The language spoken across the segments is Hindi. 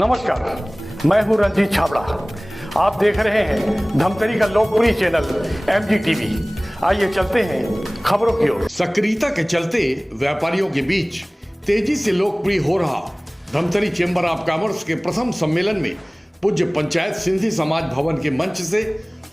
नमस्कार, मैं हूं रंजीत छाबड़ा। आप देख रहे हैं धमतरी का लोकप्रिय चैनल MG टीवी। आइए चलते हैं खबरों की ओर। सक्रियता के चलते व्यापारियों के बीच तेजी से लोकप्रिय हो रहा धमतरी चेंबर ऑफ कॉमर्स के प्रथम सम्मेलन में पूज्य पंचायत सिंधी समाज भवन के मंच से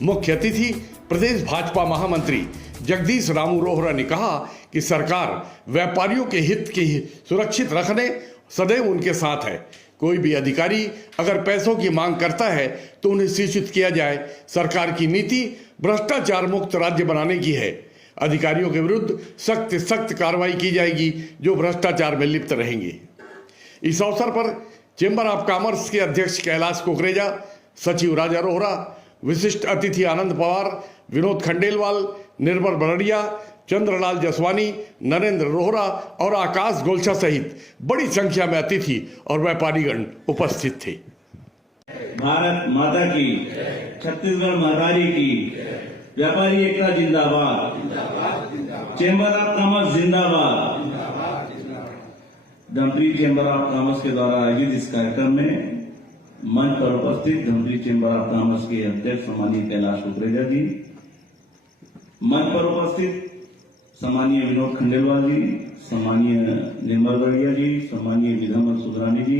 मुख्य अतिथि प्रदेश भाजपा महामंत्री जगदीश रामू रोहरा ने कहा कि सरकार व्यापारियों के हित की सुरक्षित रखने सदैव उनके साथ है। कोई भी अधिकारी अगर पैसों की मांग करता है तो उन्हें शिक्षित किया जाए। सरकार की नीति भ्रष्टाचार मुक्त राज्य बनाने की है। अधिकारियों के विरुद्ध सख्त कार्रवाई की जाएगी जो भ्रष्टाचार में लिप्त रहेंगे। इस अवसर पर चेंबर ऑफ कॉमर्स के अध्यक्ष कैलाश कुकरेजा, सचिव राजा रोहरा, विशिष्ट अतिथि आनंद पवार, विनोद खंडेलवाल, निर्मल बरड़िया, चंद्रलाल जसवानी, नरेंद्र रोहरा और आकाश गोलछा सहित बड़ी संख्या में अतिथि और व्यापारीगण उपस्थित थे। भारत माता की, छत्तीसगढ़ महारानी की, व्यापारी एकता जिंदाबाद, चेंबर ऑफ कॉमर्स जिंदाबाद। धमतरी चेंबर ऑफ कॉमर्स के द्वारा आयोजित इस कार्यक्रम में मंच पर उपस्थित धमतरी चेंबर ऑफ कॉमर्स के अध्यक्ष सम्मानीय कैलाश कुकरेजा जी, मंच पर उपस्थित सम्मानीय विनोद खंडेलवाल जी, सम्मानीय निर्मल बरड़िया जी, सम्मानीय विधमल सुधरानी जी,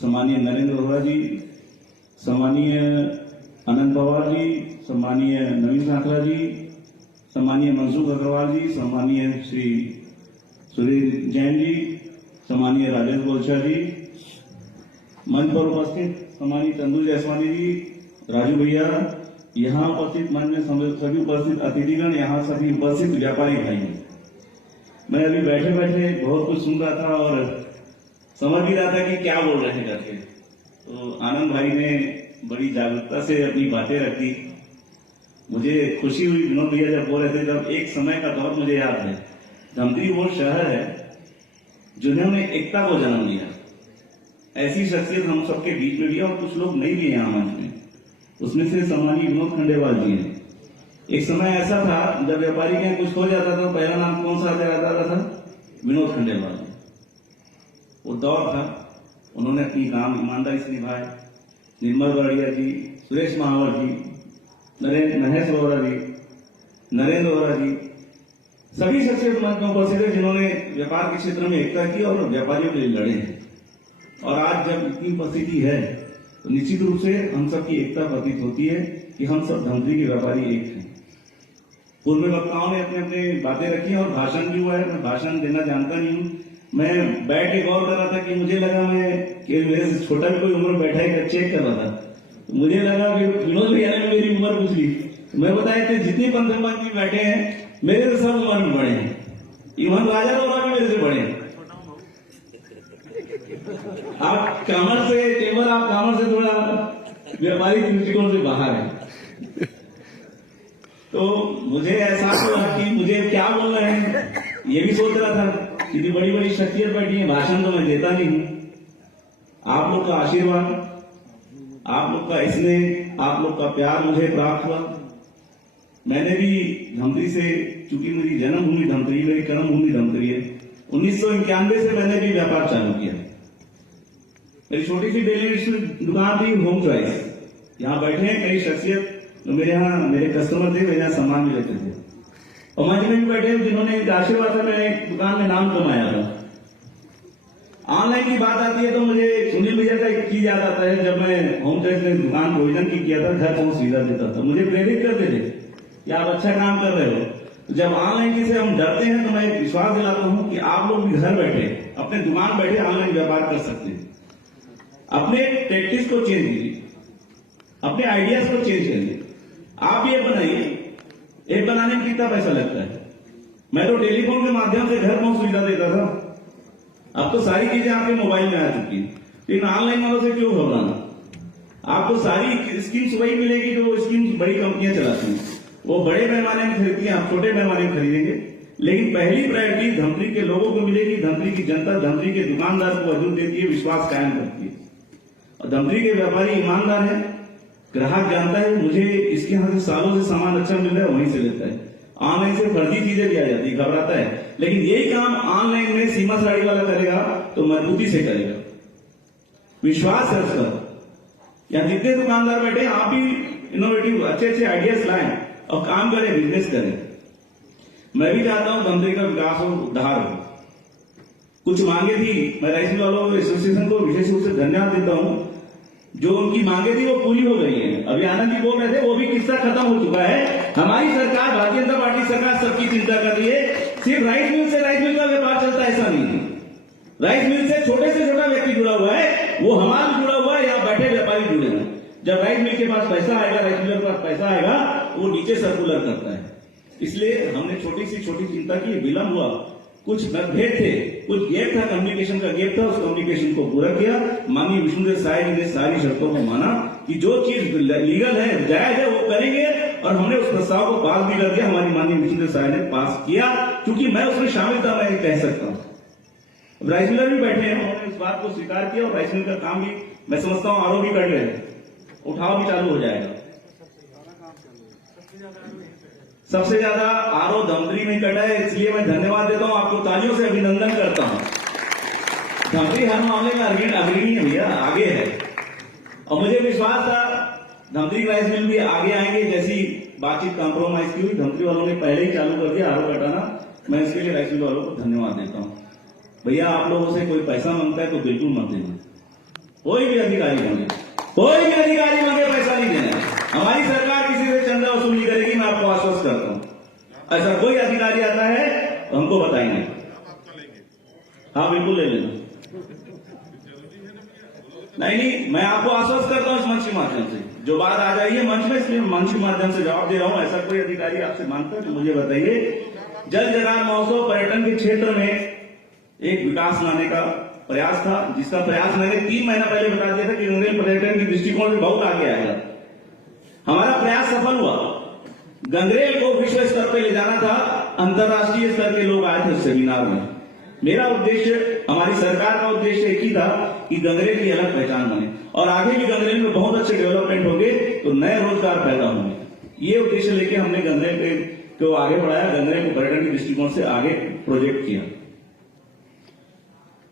सम्मानीय नरेंद्र रोहरा जी, सम्मानीय आनंद पवार जी, सम्मानीय नवीन सांखला जी, सम्मानीय मनसुख अग्रवाल जी, सम्मानीय श्री सुरेश जैन जी, सम्मानीय राजेश गोलछा जी, मंच पर उपस्थित सम्मानीय चंदू जयसवानी जी, राजू भैया, यहाँ उपस्थित मंच में सभी उपस्थित अतिथिगण, यहाँ सभी उपस्थित व्यापारी भाई। मैं अभी बैठे बैठे बहुत कुछ सुन रहा था और समझ भी रहा था कि क्या बोल रहे हैं करके। तो आनंद भाई ने बड़ी जागरूकता से अपनी बातें रखी। मुझे खुशी हुई विनोद भैया जब बोल रहे थे, जब एक समय का दौर मुझे याद है। धमतरी वो शहर है जिन्होंने एकता को जन्म दिया। ऐसी शख्सियत हम सबके बीच में भी और कुछ लोग नहीं भी यहाँ मंच में, उसमें से सम्मानीय विनोद खंडेलवाल जी हैं। एक समय ऐसा था जब व्यापारी के कुछ हो जाता था, पहला नाम कौन सा आता था? विनोद खंडेलवाल। वो दौर था, उन्होंने अपनी काम ईमानदारी से निभाए। निर्मल बरड़िया जी, सुरेश महावर जी, महेश रोहरा जी, नरेंद्र रोहरा जी, सभी शख्सियत मंच में उपस्थित है जिन्होंने व्यापार के क्षेत्र में एकता की और व्यापारियों के लिए लड़े हैं। और आज जब इतनी उपस्थिति है तो निश्चित रूप से हम सबकी एकता प्रतीत होती है कि हम सब धमतरी के व्यापारी एक हैं। पूर्व वक्ताओं ने अपने अपने बातें रखी और भाषण भी हुआ है। मैं भाषण देना जानता नहीं हूँ। मैं बैठ के गौर कर रहा था कि मुझे लगा कि मेरे से छोटा भी कोई उम्र बैठा है, चेक कर रहा था। तो मुझे लगा कि विनोद भैया ने मेरी उम्र पूछ ली। मैं बताया कि जितने पंथ में बैठे हैं मेरे से सब उम्र में बड़े हैं। इवन राजा रोहरा भी मेरे से बड़े हैं। आप कॉमर्स से, चेंबर ऑफ कॉमर्स से थोड़ा व्यापारिक दृष्टिकोण से बाहर है। तो मुझे एहसास हुआ कि मुझे क्या बोल रहे हैं, ये भी सोच रहा था। इतनी बड़ी बड़ी शख्सियत बैठी है, भाषण तो मैं देता नहीं हूं। आप लोग का आशीर्वाद, आप लोग का स्नेह, आप लोग का प्यार मुझे प्राप्त हुआ। मैंने भी धमतरी से, चूंकि मेरी जन्मभूमि धमतरी, मेरी कर्मभूमि धमतरी है, 1991 से मैंने भी व्यापार चालू किया। मेरी छोटी सी डेली दुकान थी, होम चॉइस। यहाँ बैठे हैं कई शख्सियत तो मेरे यहाँ मेरे कस्टमर थे, मेरे यहाँ सामान भी लेते थे। और मंच में भी बैठे हैं जिन्होंने आशीर्वाद से मैंने दुकान में नाम कमाया था। ऑनलाइन की बात आती है तो मुझे सुनील भैया का एक चीज याद आता है। जब मैं होम चॉइस में दुकान प्रोविजन की किया था, घर पहुंच सुविधा देता था, मुझे प्रेरित करते थे कि आप अच्छा काम कर रहे हो। तो जब ऑनलाइन की से हम डरते हैं तो मैं विश्वास दिलाता हूँ कि आप लोग भी घर बैठे, अपने दुकान बैठे ऑनलाइन व्यापार कर सकते हैं। अपने प्रैक्टिस को चेंज कीजिए, अपने आइडियाज को चेंज करिए। आप ये बनाइए, एक बनाने में कितना पैसा लगता है? मैं तो टेलीफोन के माध्यम से घर पहुंच सुविधा देता था। अब तो सारी चीजें आपके मोबाइल में आ चुकी है, लेकिन ऑनलाइन वालों से क्यों घबराना? आपको सारी स्कीम्स वही मिलेगी जो स्कीम्स बड़ी कंपनियां चलाती हैं। वो बड़े पैमाने में खरीदती हैं, आप छोटे पैमाने में खरीदेंगे। लेकिन पहली प्रायोरिटी धमतरी के लोगों को मिलेगी। धमतरी की जनता धमतरी के दुकानदार को वजूद देती है, विश्वास कायम करती है। और धमतरी के व्यापारी ईमानदार है, ग्राहक जानता है मुझे इसके यहाँ से सालों से सामान अच्छा मिल रहा है, वहीं से लेता है। ऑनलाइन से फर्जी चीजें भी आ जाती है, घबराता है। लेकिन यही काम ऑनलाइन में सीमा साड़ी वाला करेगा तो मजबूती से करेगा। विश्वास है उसका। यहाँ जितने दुकानदार बैठे हैं, आप भी इनोवेटिव अच्छे अच्छे आइडियाज लाएं और काम करें, बिजनेस करें। मैं भी चाहता हूं धमतरी का विकास हो, उद्धार हो। कुछ मांगे थी, मैं राइस मिल वालों एसोसिएशन को विशेष रूप से धन्यवाद देता हूं। जो उनकी मांगे थी वो पूरी हो गई है। अभी आनंद जी बोल रहे थे, वो भी किस्सा खत्म हो चुका है। हमारी सरकार, भारतीय जनता पार्टी सरकार सबकी चिंता कर रही है। सिर्फ राइस मिल से राइस मिल का व्यापार चलता है ऐसा नहीं है। राइस मिल से छोटा व्यक्ति जुड़ा हुआ है, वो हमारा जुड़ा हुआ है, यहाँ बैठे व्यापारी जुड़े हुए हैं। जब राइस मिल के पास पैसा आएगा, राइस मिल के पास पैसा आएगा, वो नीचे सर्कुलर करता है। इसलिए हमने छोटी चिंता की, विलंब हुआ, कुछ मतभेद थे, कुछ गैप था, कम्युनिकेशन का गैप था, उस कम्युनिकेशन को पूरा किया। माननीय विष्णुदेव साय जी ने सारी शर्तों को माना कि जो चीज लीगल है, जायज है, वो करेंगे, और हमने उस प्रस्ताव को पास भी कर दिया। हमारी माननीय विष्णुदेव साय ने पास किया, क्योंकि मैं उसमें शामिल था, मैं कह सकता हूं। राइस मिलर भी बैठे हैं, उन्होंने इस बात को स्वीकार किया, और राइस मिल का काम भी मैं समझता हूं आरोप भी कर रहे हैं, उठाव भी चालू हो जाएगा। सबसे ज्यादा आरओ धमतरी में कटा है, इसलिए मैं धन्यवाद देता हूं, आपको तालियों से अभिनंदन करता हूं। धमतरी हर मामले में अग्रणी है भैया, आगे है, और मुझे विश्वास था धमतरी राइस मिल भी आगे आएंगे। जैसी बातचीत कॉम्प्रोमाइज की हुई, धमतरी वालों ने पहले ही चालू कर दिया आरओ कटाना। मैं इसके लिए राइस मिल वालों को धन्यवाद देता हूं। भैया, आप लोगों से कोई पैसा मांगता है तो बिल्कुल मत देना। कोई भी अधिकारी मांगे पैसा नहीं देना। हमारी सरकार किसी से चंदा वसूल नहीं करेगी, मैं आपको आश्वस्त करता हूं। ऐसा कोई अधिकारी आता है तो हमको बताएंगे। हाँ, बिल्कुल ले लेना। नहीं, मैं आपको आश्वस्त करता हूं इस मंच के माध्यम से। जो बात आ जाइए मंच में, इसलिए मंच के माध्यम से जवाब दे रहा हूं। ऐसा कोई अधिकारी आपसे मांगता है तो मुझे बताइए। जल जलान महोत्सव पर्यटन के क्षेत्र में एक विकास लाने का प्रयास था, जिसका प्रयास मैंने 3 महीना पहले बता दिया था कि गंगरेल पर्यटन के दृष्टिकोण से बहुत आगे आएगा। हमारा प्रयास सफल हुआ। गंगरेल को विश्व स्तर पर ले जाना था, अंतर्राष्ट्रीय स्तर के लोग आए थे उस सेमिनार में। मेरा उद्देश्य, हमारी सरकार का उद्देश्य एक ही था कि गंगरेल की अलग पहचान बने, और आगे भी गंगरेल में बहुत अच्छे डेवलपमेंट होंगे तो नए रोजगार पैदा होंगे। ये उद्देश्य लेके हमने गंगरेल को आगे बढ़ाया, गंगरेल को पर्यटन के दृष्टिकोण से आगे प्रोजेक्ट किया।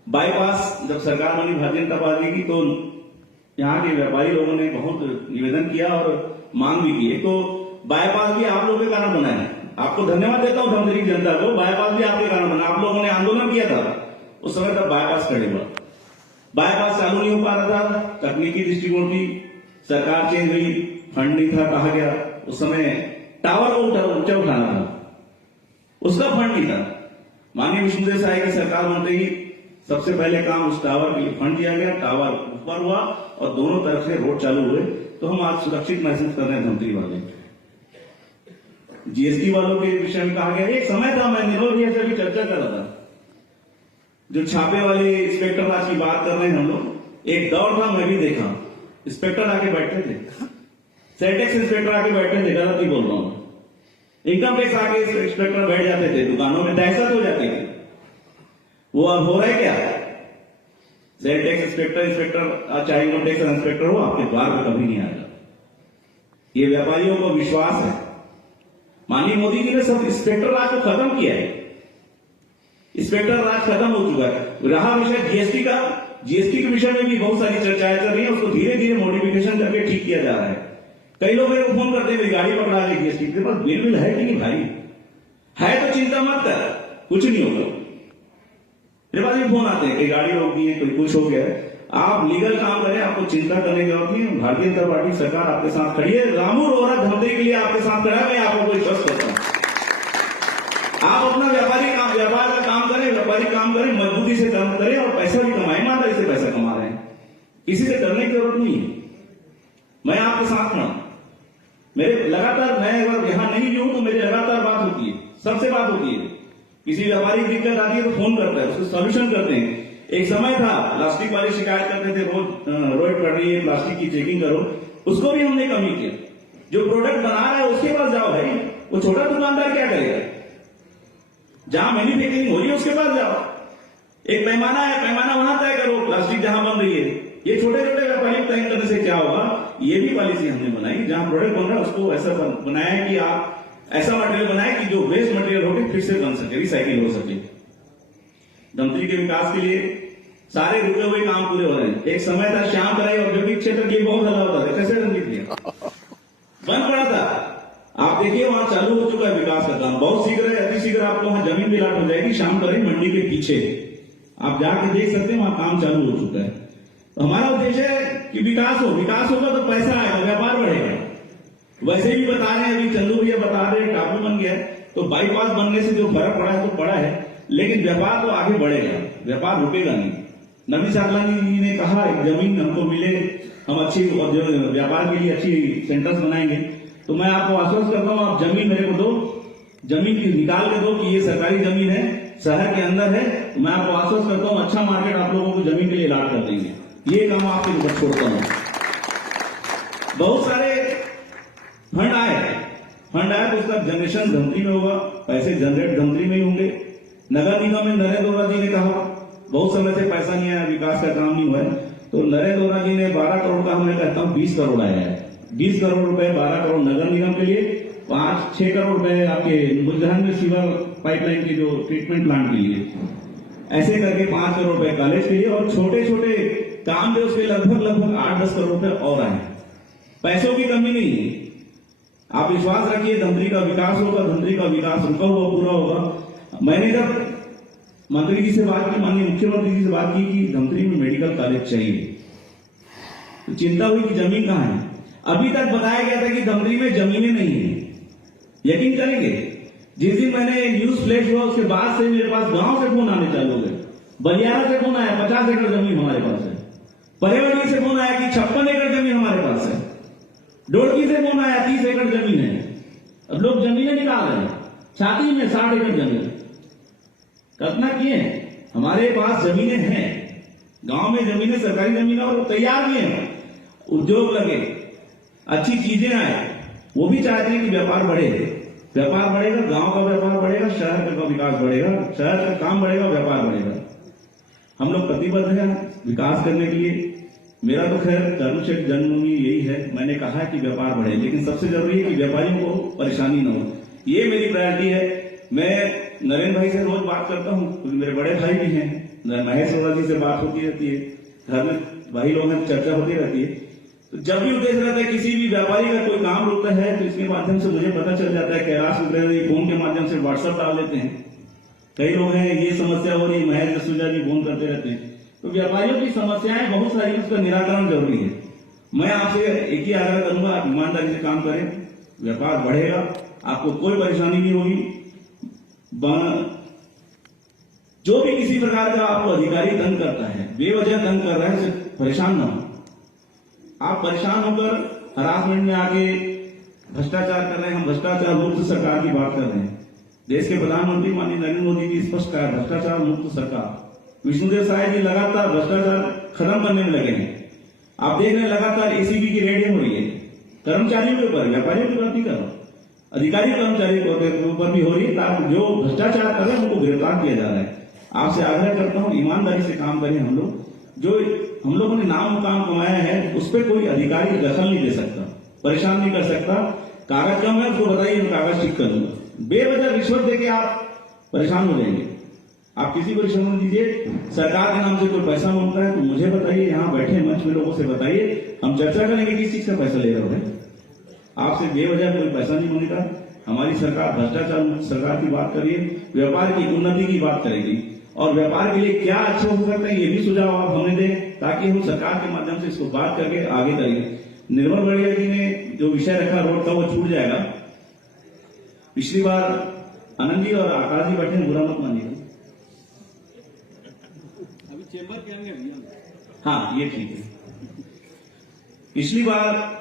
बाईपास जब सरकार बनी भारतीय जनता पार्टी की, तो यहाँ के व्यापारी लोगों ने बहुत निवेदन किया और मांग भी की। तो बाईपास भी आप लोगों के कारण बना है। आपको धन्यवाद देता हूं धमतरी की जनता को। बाईपास भी आपके कारण बना। आप लोगों ने आंदोलन किया था, उस समय तक बाईपास खड़े हुआ। बाईपास चालू नहीं हो पा रहा था, तकनीकी दृष्टिकोण की सरकार चेंज हुई, फंड नहीं था, कहा गया। उस समय टावर को ऊंचा उठाना था, उसका फंड नहीं था। माननीय विष्णुदेव साय की सरकार बनते ही सबसे पहले काम उस टावर के लिए फंड दिया गया, टावर ऊपर हुआ और दोनों तरफ से रोड चालू हुए। तो हम आज सुरक्षित महसूस कर रहे हैं धमतरी वाले। जीएसटी वालों के विषय में कहा गया, एक समय था, मैं निर्मल भैया से भी चर्चा कर रहा था, जो छापे वाले इंस्पेक्टर राज की बात कर रहे हैं हम लोग। एक दौर था, मैं भी देखा, इंस्पेक्टर आके बैठते थे, सेल टैक्स इंस्पेक्टर आके बैठते थे, गलत ही बोल रहा हूं, इनकम टैक्स आके इंस्पेक्टर बैठ जाते थे, दुकानों में दहशत हो जाती थी। वो अब हो रहा है क्या? सेल टैक्स इंस्पेक्टर चाहे इनकम टैक्स इंस्पेक्टर हो, आपके द्वार पर कभी नहीं आएगा। ये व्यापारियों को विश्वास है। माननीय मोदी जी ने सब इंस्पेक्टर राज को खत्म किया है। इंस्पेक्टर राज खत्म हो चुका है। रहा विषय जीएसटी का, जीएसटी के विषय में भी बहुत सारी चर्चाएं चल रही है। उसको धीरे धीरे मॉडिफिकेशन करके ठीक किया जा रहा है। कई लोग मेरे को फोन करते हैं, गाड़ी पकड़ा ले जीएसटी के पास बिल है कि नहीं भाई? है तो चिंता मत कर, कुछ नहीं होगा। मेरे पास भी फोन आते हैं कि गाड़ी रोक दी है, कोई कुछ हो गया है। आप लीगल काम करें, आपको चिंता करने की जरूरत नहीं। भारतीय जनता पार्टी सरकार आपके साथ खड़ी है। रामू रोहरा धमतरी के लिए आपके साथ खड़ा है, मैं आपको विश्वास करता हूं। आप अपना व्यापार का काम करें, व्यापारिक काम करें, मजबूती से काम करें और पैसा भी कमाएं। ईमानदारी से पैसा कमा रहे हैं, किसी से डरने की जरूरत नहीं है। मैं आपके साथ खड़ा। मेरे लगातार, मैं अगर यहां नहीं भी हूं तो मेरी लगातार बात होती है, सबसे बात होती है। किसी व्यापारी की दिक्कत आती है तो फोन करता है, उसको सॉल्यूशन करते हैं। एक समय था, प्लास्टिक वाले शिकायत करते थे, रोड पड़ रही है, प्लास्टिक की चेकिंग करो, उसको भी हमने कमी किया। जो प्रोडक्ट बना रहा है उसके पास जाओ भाई, वो छोटा दुकानदार क्या करेगा? जहां मैन्युफैक्चरिंग हो रही है उसके पास जाओ। एक पैमाना है, पैमाना वहां तय करो, प्लास्टिक जहां बन रही है। ये छोटे छोटे व्यापारी तय करने से क्या होगा? ये भी पॉलिसी हमने बनाई, जहां प्रोडक्ट बन रहा है उसको ऐसा बनाया है कि आप ऐसा मटेरियल बनाए कि जो वेस्ट मटेरियल होकर फिर से बन सके, रिसाइकिल हो सके। धमतरी के विकास के लिए सारे रुके हुए काम पूरे हो रहे हैं। एक समय था श्याम कराई औद्योगिक क्षेत्र की बहुत हल्ला होता था, कैसे रंजित लिया बंद पड़ा था। आप देखिए वहां चालू हो चुका है विकास का काम, बहुत शीघ्र है, अति शीघ्र आपको वहां जमीन भी लाट हो जाएगी श्याम कराई मंडी के पीछे, आप जाके देख सकते हैं वहां काम चालू हो चुका है। तो हमारा उद्देश्य है कि विकास होगा तो पैसा आएगा, व्यापार बढ़ेगा। वैसे भी बता रहे हैं, अभी चंदू भैया बता रहे हैं टापू बन गया है, तो बाईपास बनने से जो फर्क पड़ा है तो पड़ा है, लेकिन व्यापार तो आगे बढ़ेगा, व्यापार रुकेगा नहीं। नवीन सागलानी जी ने कहा जमीन हमको मिले, हम अच्छी व्यापार के लिए अच्छी सेंटर्स बनाएंगे, तो मैं आपको आश्वस्त करता हूं, आप जमीन मेरे को दो, जमीन की निकाल के दो कि ये सरकारी जमीन है, शहर के अंदर है, तो मैं आपको आश्वस्त करता हूं अच्छा मार्केट आप लोगों को जमीन के लिए लाट कर देंगे। ये काम आपके ऊपर छोड़ता हूं। बहुत सारे फंड आए तो उसका जनरेशन धमतरी में होगा, पैसे जनरेट धमतरी में ही होंगे। नगर निगम में नरेंद्र जी ने कहा बहुत समय से पैसा नहीं आया, विकास का काम नहीं हुआ है, तो नरेंद्र जी ने 12 करोड़ का, मैं कहता हूं 20 करोड़ आया है। 20 करोड़ रुपए 12 करोड़ नगर निगम के लिए, 5-6 करोड़ रुपए आपके बुलंदशहर में सीवर पाइपलाइन की जो ट्रीटमेंट प्लांट के लिए, ऐसे करके 5 करोड़ रुपए कॉलेज के लिए, और छोटे छोटे काम जो उसके लगभग 8-10 करोड़ रुपए और आए। पैसों की कमी नहीं है, आप विश्वास रखिए धमतरी का विकास होगा, धमतरी का विकास रुका हुआ पूरा होगा। मैंने जब मंत्री जी से बात की, माननीय मुख्यमंत्री जी से बात की कि धमतरी में मेडिकल कॉलेज चाहिए, तो चिंता हुई कि जमीन कहां है। अभी तक बताया गया था कि धमतरी में जमीनें नहीं है। यकीन करेंगे, जिस दिन मैंने न्यूज फ्लैश हुआ उसके बाद से मेरे पास गांव से फोन आने चालू हो गए। बलियारा से फोन आया 50 एकड़ जमीन हमारे पास है, पर्यावरण से फोन आया कि 56 एकड़ जमीन हमारे पास है, डोड़की से फोन आया 30 एकड़ जमीन है। अब लोग जमीनें निकाल रहे हैं, छाती में 60 एकड़ जमीन। कल्पना किए हमारे पास जमीनें हैं, गांव में जमीनें सरकारी जमीन और तैयार भी हैं, उद्योग लगे, अच्छी चीजें आए, वो भी चाहते हैं कि व्यापार बढ़े, व्यापार बढ़ेगा, गांव का व्यापार बढ़ेगा, शहर का विकास बढ़ेगा, शहर का काम बढ़ेगा, व्यापार बढ़ेगा। हम लोग प्रतिबद्ध हैं विकास करने के लिए। मेरा तो खैर कर्मक्षेत्र जन्मभूमि यही है, मैंने कहा है कि व्यापार बढ़े, लेकिन सबसे जरूरी है कि व्यापारियों को परेशानी न हो, ये मेरी प्रायोरिटी है। मैं नरेंद्र भाई से रोज बात करता हूँ, क्योंकि मेरे बड़े भाई भी हैं, महेश अरोड़ा जी से बात होती रहती है, घर में भाई लोगों में चर्चा होती रहती है। तो जब भी उद्देश्य रहता है किसी भी व्यापारी का कोई काम रुकता है तो इसके माध्यम से मुझे पता चल जाता है। कैलाश रुद्रेजा फोन के माध्यम से व्हाट्सएप डाल देते हैं, कई लोग हैं ये समस्या हो रही, महेश जसूजा जी फोन करते रहते हैं। तो व्यापारियों की समस्याएं बहुत सारी, उसका निराकरण जरूरी है। मैं आपसे एक ही आग्रह करूंगा, आप ईमानदारी से काम करें, व्यापार बढ़ेगा, आपको कोई परेशानी नहीं होगी। जो भी किसी प्रकार का आपको अधिकारी तंग करता है, बेवजह तंग कर रहा है, उसे परेशान न हो। आप परेशान होकर हरासमेंट में आके भ्रष्टाचार कर रहे हैं, हम भ्रष्टाचार मुक्त सरकार की बात कर रहे हैं। देश के प्रधानमंत्री माननीय नरेंद्र मोदी जी स्पष्ट कहा, भ्रष्टाचार मुक्त सरकार। विष्णुदेव साय जी लगातार भ्रष्टाचार खत्म करने में लगे हैं। आप देख रहे हैं लगातार एसीबी की रेडें हो रही है, कर्मचारियों के ऊपर, व्यापारियों की बात नहीं कर रहा, अधिकारी कर्मचारियों के ऊपर भी हो रही है, ताकि जो भ्रष्टाचार कर रहे हैं उनको गिरफ्तार किया जा रहा है। आपसे आग्रह करता हूं ईमानदारी से काम करें। हम लोग जो हम लोगों ने नाम मुकाम कमाया है उस पर कोई अधिकारी दखल नहीं दे सकता, परेशान नहीं कर सकता। कागज कम है उसको बताइए, मैं कागज ठीक कर दूंगा। बेवजह रिश्वत देके आप परेशान हो जाएंगे। आप किसी को रिश्वत नहीं दीजिए। सरकार के नाम से कोई पैसा मांगता है तो मुझे बताइए, यहाँ बैठे मंच में लोगों से बताइए, हम चर्चा करेंगे किस चीज का पैसा ले रहे हो। आपसे बेवजह कोई पैसा नहीं मांगता। हमारी सरकार भ्रष्टाचार मुक्त सरकार की बात करिए, व्यापार की उन्नति की बात करेगी, और व्यापार के लिए क्या अच्छा हो सकता है ये भी सुझाव आप हमें दें, ताकि हम सरकार के माध्यम से इसको बात करके आगे करेंगे। निर्मल बढ़िया जी ने जो विषय रखा रोड का, वो छूट जाएगा। पिछली बार आनंद जी और आकाश जी बैठे, बुरा मत मानिएगा। अभी चेंबर के आएंगे भैया। हाँ ये ठीक है। पिछली बार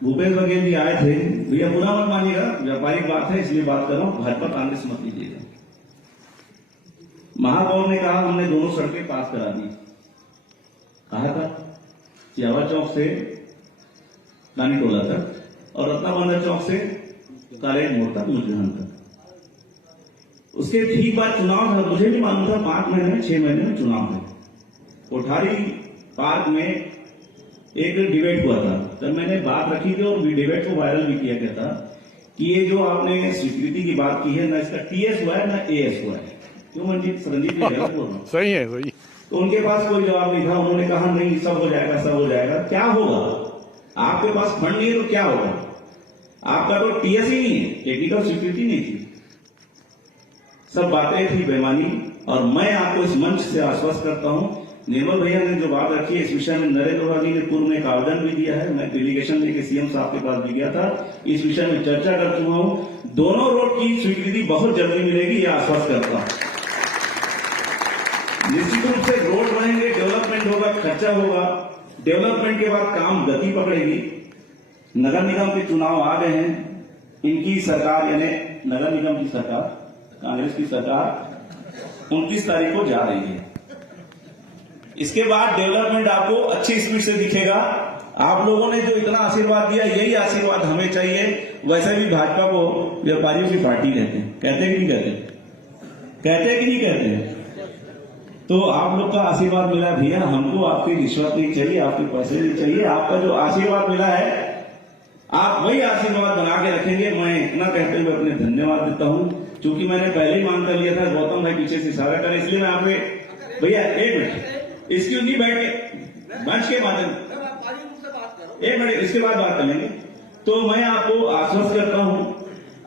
भूपेश बघेल जी आए थे, भैया बुरा मत मानिएगा, व्यापारिक बात है इसलिए बात कर रहा हूं, भाजपा कांग्रेस मत लीजिएगा। महापौर ने कहा हमने दोनों सड़कें पास करा दी, कहा था चियावा चौक से रानी टोला तक और रत्नाबंदर चौक से कॉलेज मोड़ तक, मुजरहन तक। उसके ठीक बाद चुनाव था, मुझे भी मालूम था 5 महीने में 6 महीने में चुनाव है। कोठारी पार्क में एक डिबेट हुआ था, तब मैंने बात रखी थी और डिबेट को वायरल भी किया गया था कि ये जो आपने स्वीकृति की बात की है, ना इसका टीएस हुआ है ना एएस हुआ है। क्यों मंजीत, संदीप जी गलत बोल रहा हूं? सही है, सही। तो उनके पास कोई जवाब नहीं था। उन्होंने कहा नहीं सब हो जाएगा, सब हो जाएगा। क्या होगा? आपके पास फंड नहीं है तो क्या होगा? आपका तो टीएस ही नहीं है, टेक्निकल स्वीकृति नहीं थी, सब बातें थी बेमानी। और मैं आपको इस मंच से आश्वस्त करता हूं, निर्मल भैया ने जो बात रखी है इस विषय में नरेंद्र मोदी ने पूर्व में एक आवेदन भी दिया है। मैं डेलीगेशन लेके सीएम साहब के पास भी गया था, इस विषय में चर्चा कर चुका हूं। दोनों रोड की स्वीकृति बहुत जल्दी मिलेगी, यह आश्वस्त करता हूं। निश्चित रूप से रोड बनेंगे, डेवलपमेंट होगा, खर्चा होगा, डेवलपमेंट के बाद काम गति पकड़ेगी। नगर निगम के चुनाव आ गए हैं, इनकी सरकार यानी नगर निगम की सरकार, कांग्रेस की सरकार 29 तारीख को जा रही है। इसके बाद डेवलपमेंट आपको अच्छी स्पीड से दिखेगा। आप लोगों ने जो इतना आशीर्वाद दिया, यही आशीर्वाद हमें चाहिए। वैसे भी भाजपा को व्यापारियों की पार्टी कहते हैं, कहते कि नहीं कहते? कहते कि नहीं कहते? तो आप लोग का आशीर्वाद मिला भैया, हमको आपकी रिश्वत नहीं चाहिए, आपके पैसे नहीं चाहिए। आपका जो आशीर्वाद मिला है, आप वही आशीर्वाद बना के रखेंगे। मैं इतना कहते हुए अपने धन्यवाद देता हूं, क्योंकि मैंने पहले ही मांग कर लिया था। गौतम भाई पीछे से इशारा करें, इसलिए मैं आप भैया एक मिनट इसकी नहीं बैठ के मंच के माध्यम, एक मिनट इसके बाद बात करेंगे। तो मैं आपको आश्वस्त करता हूं,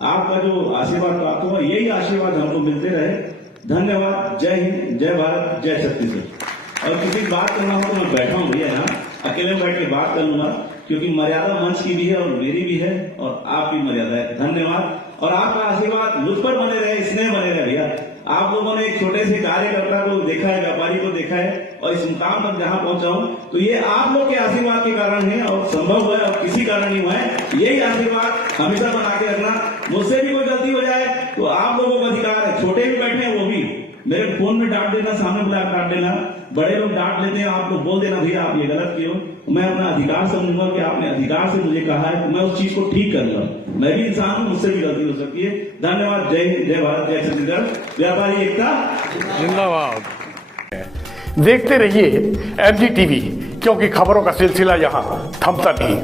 आपका जो आशीर्वाद प्राप्त हुआ, यही आशीर्वाद हमको मिलते रहे। धन्यवाद। जय हिंद, जय भारत, जय छत्तीसगढ़। और किसी बात करना हो तो मैं बैठा हूं भैया, यहाँ अकेले में बैठ के बात कर लूंगा, क्योंकि मर्यादा मंच की भी है और मेरी भी है और आपकी मर्यादा है। धन्यवाद। और आपका आशीर्वाद मुझ पर बने रहे, स्नेह बने रहे भैया। आप लोगों ने एक छोटे से कार्यकर्ता को देखा है, व्यापारी को देखा है, और इस मुकाम तक जहां पहुंचा हूं, तो ये आप लोग के आशीर्वाद के कारण है और संभव हुआ है, और किसी कारण नहीं हुआ है। यही आशीर्वाद हमेशा बना के रखना। मुझसे भी कोई गलती हो जाए तो आप लोगों का अधिकार है, छोटे भी बैठे हैं वो भी मेरे फोन में डांट देना, सामने बुला डांट देना। बड़े लोग डांट लेते हैं, आप लोग बोल देना भैया आप ये गलत किए हो। मैं अपना अधिकार समझूंगा कि आपने अधिकार से मुझे कहा है, तो मैं उस चीज को ठीक करूंगा। मैं भी इंसान हूं, मुझसे भी गलती हो सकती है। धन्यवाद। जय हिंद, जय भारत, जय छत्तीसगढ़। व्यापारी एकता जिंदाबाद। देखते रहिए MG TV, क्योंकि खबरों का सिलसिला यहाँ थमता नहीं।